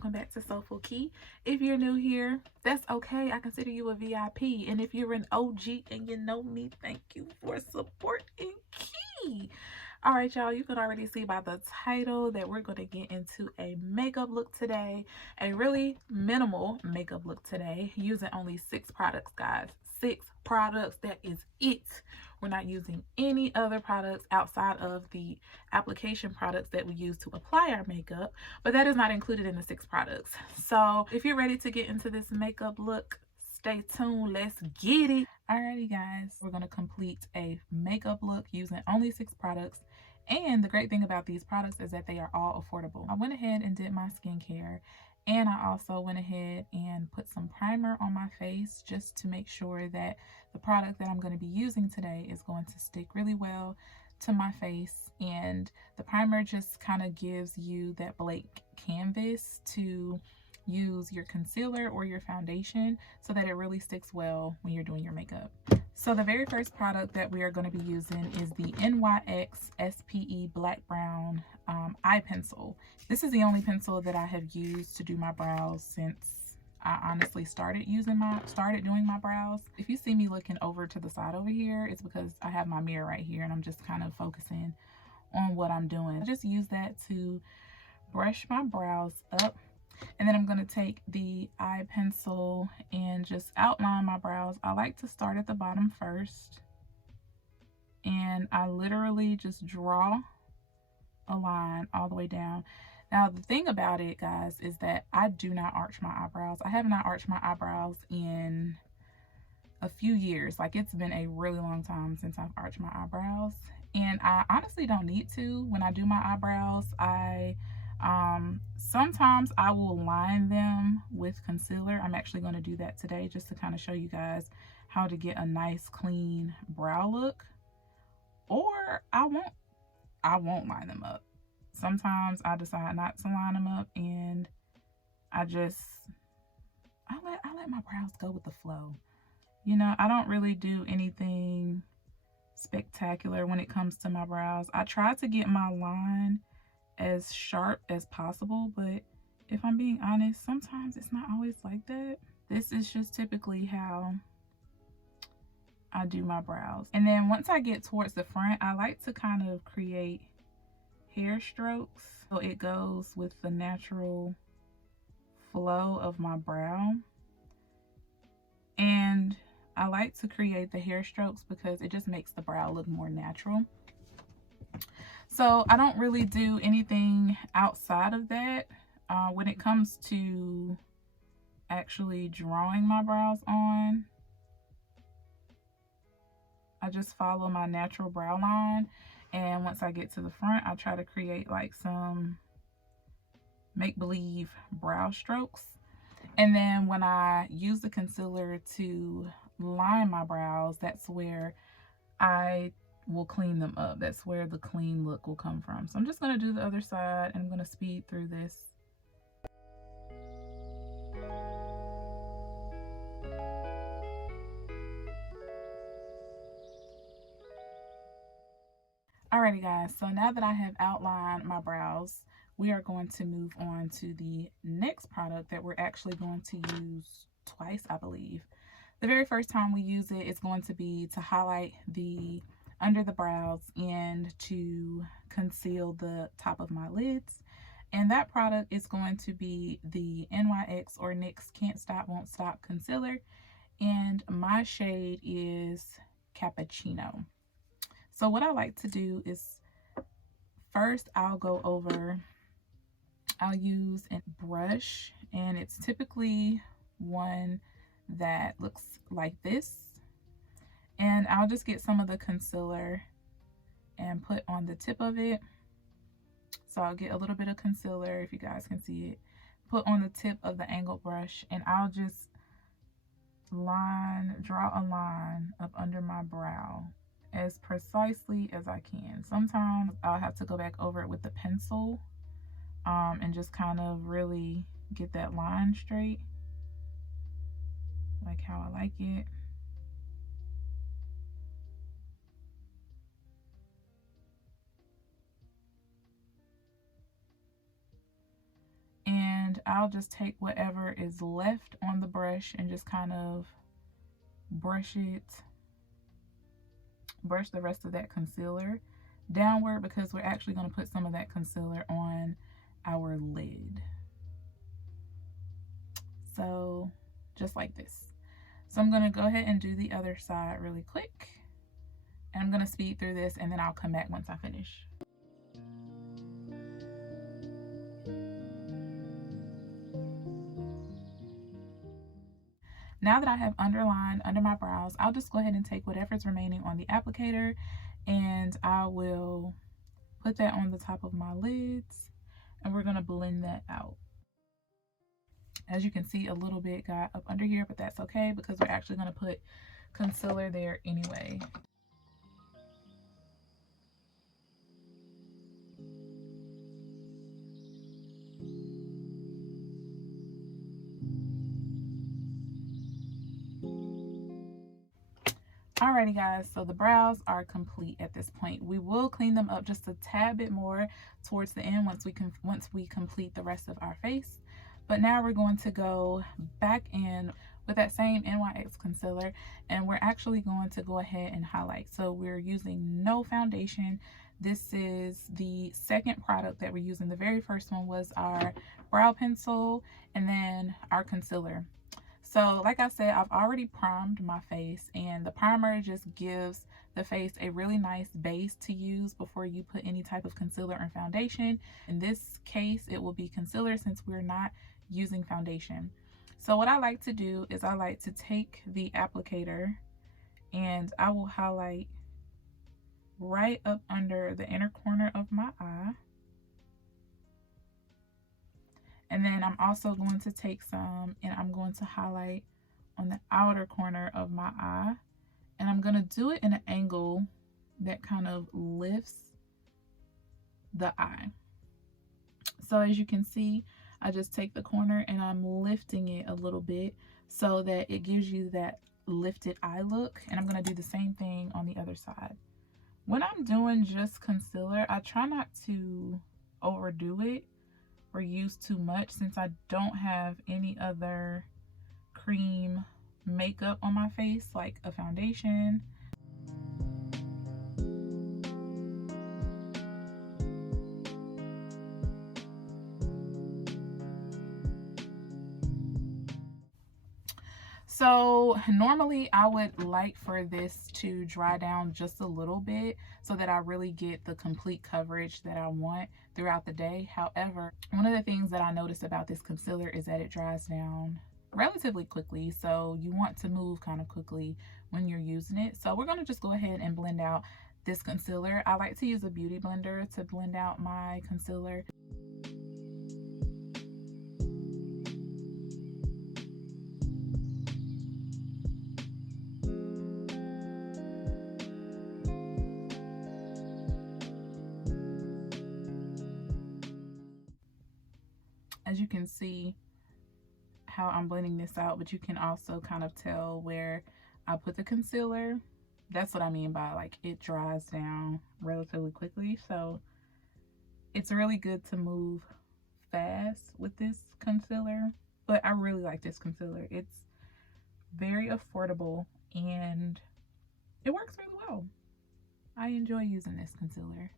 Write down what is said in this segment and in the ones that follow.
welcome back to Soulful Key. If you're new here, that's okay. I consider you a VIP. And if you're an OG and you know me, thank you for supporting Key. All right, y'all, you can already see by the title that we're going to get into a makeup look today, a really minimal makeup look today, using only 6 products, guys. 6 products, that is it. We're not using any other products outside of the application products that we use to apply our makeup, but that is not included in the 6 products. So if you're ready to get into this makeup look, stay tuned. Let's get it. Alrighty, guys, we're going to complete a makeup look using only 6 products. And the great thing about these products is that they are all affordable. I went ahead and did my skincare, and I also went ahead and put some primer on my face just to make sure that the product that I'm going to be using today is going to stick really well to my face. And the primer just kind of gives you that blank canvas to use your concealer or your foundation so that it really sticks well when you're doing your makeup. So the very first product that we are going to be using is the NYX SPE Black Brown eye pencil. This is the only pencil that I have used to do my brows since I honestly started doing my brows. If you see me looking over to the side over here, it's because I have my mirror right here and I'm just kind of focusing on what I'm doing. I just use that to brush my brows up. And then I'm going to take the eye pencil and just outline my brows. I like to start at the bottom first. And I literally just draw a line all the way down. Now, the thing about it, guys, is that I do not arch my eyebrows. I have not arched my eyebrows in a few years. Like, it's been a really long time since I've arched my eyebrows. And I honestly don't need to. When I do my eyebrows, sometimes I will line them with concealer. I'm actually going to do that today just to kind of show you guys how to get a nice clean brow look. Or I won't line them up. Sometimes I decide not to line them up, and I let my brows go with the flow. You know, I don't really do anything spectacular when it comes to my brows. I try to get my line as sharp as possible, but if I'm being honest, sometimes it's not always like that. This is just typically how I do my brows. And then once I get towards the front, I like to kind of create hair strokes so it goes with the natural flow of my brow. And I like to create the hair strokes because it just makes the brow look more natural. So I don't really do anything outside of that. When it comes to actually drawing my brows on, I just follow my natural brow line. And once I get to the front, I try to create like some make-believe brow strokes. And then when I use the concealer to line my brows, that's where I will clean them up. That's where the clean look will come from. So I'm just going to do the other side, and I'm going to speed through this. Alrighty, guys, so now that I have outlined my brows, we are going to move on to the next product that we're actually going to use twice, I believe. The very first time we use it, it's going to be to highlight the under the brows and to conceal the top of my lids. And that product is going to be the NYX or NYX Can't Stop Won't Stop Concealer. And my shade is Cappuccino. So what I like to do is first I'll use a brush, and it's typically one that looks like this. And I'll just get some of the concealer and put on the tip of it. So I'll get a little bit of concealer, if you guys can see it, put on the tip of the angled brush, and I'll just draw a line up under my brow as precisely as I can. Sometimes I'll have to go back over it with the pencil and just kind of really get that line straight, like how I like it. And And I'll just take whatever is left on the brush and just kind of brush the rest of that concealer downward, because we're actually going to put some of that concealer on our lid. So just like this. So I'm going to go ahead and do the other side really quick. And I'm going to speed through this and then I'll come back once I finish. Now that I have underlined under my brows, I'll just go ahead and take whatever's remaining on the applicator and I will put that on the top of my lids and we're going to blend that out. As you can see, a little bit got up under here, but that's okay because we're actually going to put concealer there anyway. Alrighty guys, so the brows are complete at this point. We will clean them up just a tad bit more towards the end once we complete the rest of our face. But now we're going to go back in with that same NYX concealer and we're actually going to go ahead and highlight. So we're using no foundation. This is the second product that we're using. The very first one was our brow pencil and then our concealer. So like I said, I've already primed my face and the primer just gives the face a really nice base to use before you put any type of concealer or foundation. In this case, it will be concealer since we're not using foundation. So what I like to do is I like to take the applicator and I will highlight right up under the inner corner of my eye. And then I'm also going to take some and I'm going to highlight on the outer corner of my eye. And I'm going to do it in an angle that kind of lifts the eye. So as you can see, I just take the corner and I'm lifting it a little bit so that it gives you that lifted eye look. And I'm going to do the same thing on the other side. When I'm doing just concealer, I try not to overdo it or use too much since I don't have any other cream makeup on my face like a foundation. So normally I would like for this to dry down just a little bit so that I really get the complete coverage that I want throughout the day. However, one of the things that I noticed about this concealer is that it dries down relatively quickly. So you want to move kind of quickly when you're using it. So we're going to just go ahead and blend out this concealer. I like to use a beauty blender to blend out my concealer. As you can see how I'm blending this out, but you can also kind of tell where I put the concealer. That's what I mean by like it dries down relatively quickly. So it's really good to move fast with this concealer, but I really like this concealer. It's very affordable and it works really well. I enjoy using this concealer.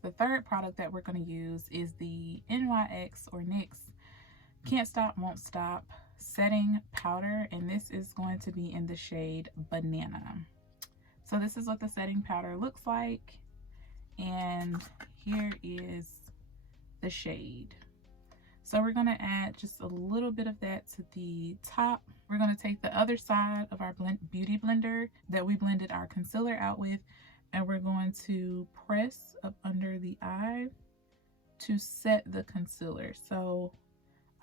The third product that we're going to use is the NYX or NYX Can't Stop Won't Stop setting powder, and this is going to be in the shade Banana. So this is what the setting powder looks like, and here is the shade. So we're going to add just a little bit of that to the top. We're going to take the other side of our beauty blender that we blended our concealer out with, and we're going to press up under the eye to set the concealer. So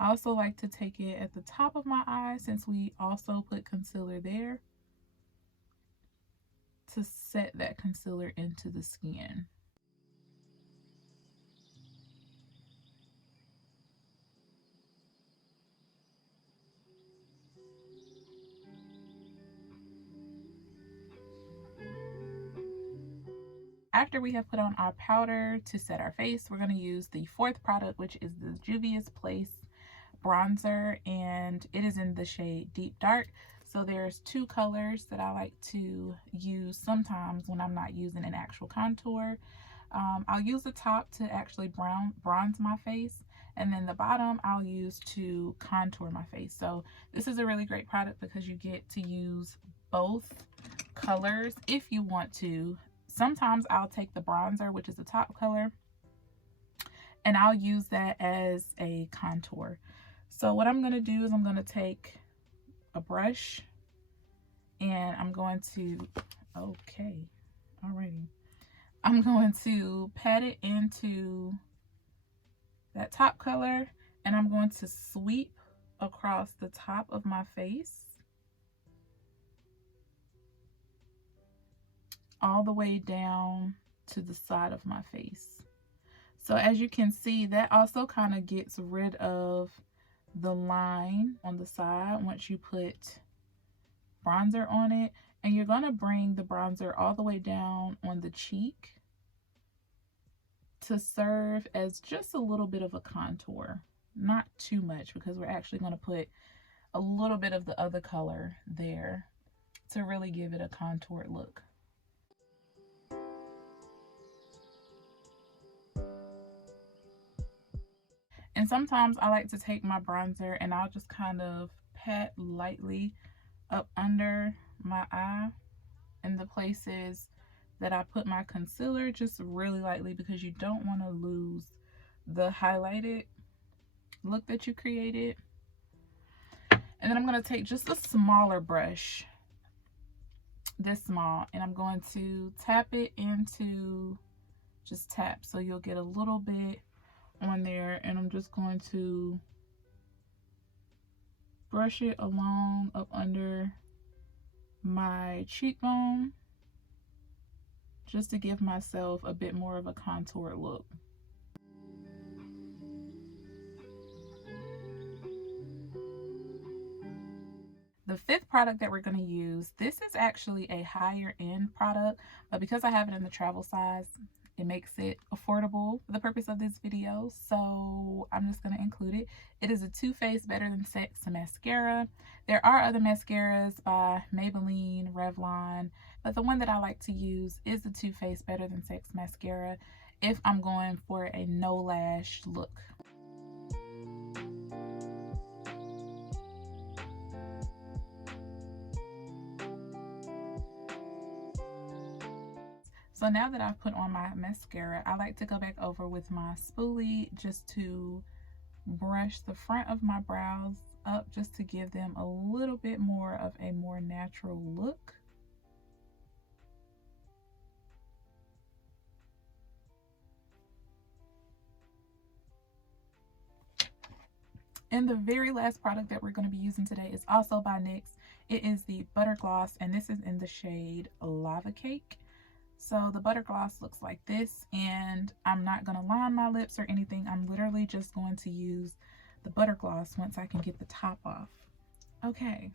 I also like to take it at the top of my eye since we also put concealer there to set that concealer into the skin. after we have put on our powder to set our face, we're going to use the fourth product, which is the Juvia's Place bronzer, and it is in the shade Deep Dark. So there's two colors that I like to use sometimes when I'm not using an actual contour. I'll use the top to actually bronze my face, and then the bottom I'll use to contour my face. So this is a really great product because you get to use both colors if you want to. Sometimes I'll take the bronzer, which is the top color, and I'll use that as a contour. So what I'm going to do is I'm going to take a brush and I'm going to, okay, alrighty. I'm going to pat it into that top color, and I'm going to sweep across the top of my face all the way down to the side of my face. So as you can see, that also kind of gets rid of the line on the side once you put bronzer on it. And you're going to bring the bronzer all the way down on the cheek to serve as just a little bit of a contour. Not too much, because we're actually going to put a little bit of the other color there to really give it a contoured look. And sometimes I like to take my bronzer and I'll just kind of pat lightly up under my eye in the places that I put my concealer, just really lightly, because you don't want to lose the highlighted look that you created. And then I'm going to take just a smaller brush, this small, and I'm going to tap it into, just tap, so you'll get a little bit on there, and I'm just going to brush it along up under my cheekbone, just to give myself a bit more of a contour look. The fifth product that we're going to use, this is actually a higher end product, but because I have it in the travel size, it makes it affordable for the purpose of this video, so I'm just going to include it. It is a Too Faced Better Than Sex mascara. There are other mascaras by Maybelline, Revlon, but the one that I like to use is the Too Faced Better Than Sex mascara if I'm going for a no lash look. So now that I've put on my mascara, I like to go back over with my spoolie just to brush the front of my brows up, just to give them a little bit more of a more natural look. And the very last product that we're going to be using today is also by NYX. It is the Butter Gloss, and this is in the shade Lava Cake. So the butter gloss looks like this, and I'm not going to line my lips or anything. I'm literally just going to use the butter gloss once I can get the top off. Okay.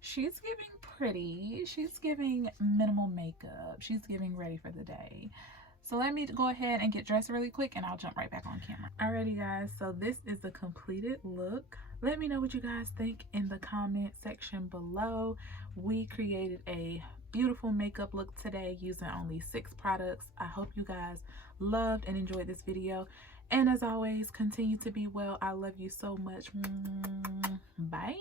She's giving pretty. She's giving minimal makeup. She's giving ready for the day. So let me go ahead and get dressed really quick, and I'll jump right back on camera. Alrighty guys, so this is the completed look. Let me know what you guys think in the comment section below. We created a beautiful makeup look today using only 6 products. I hope you guys loved and enjoyed this video. And as always, continue to be well. I love you so much. Bye.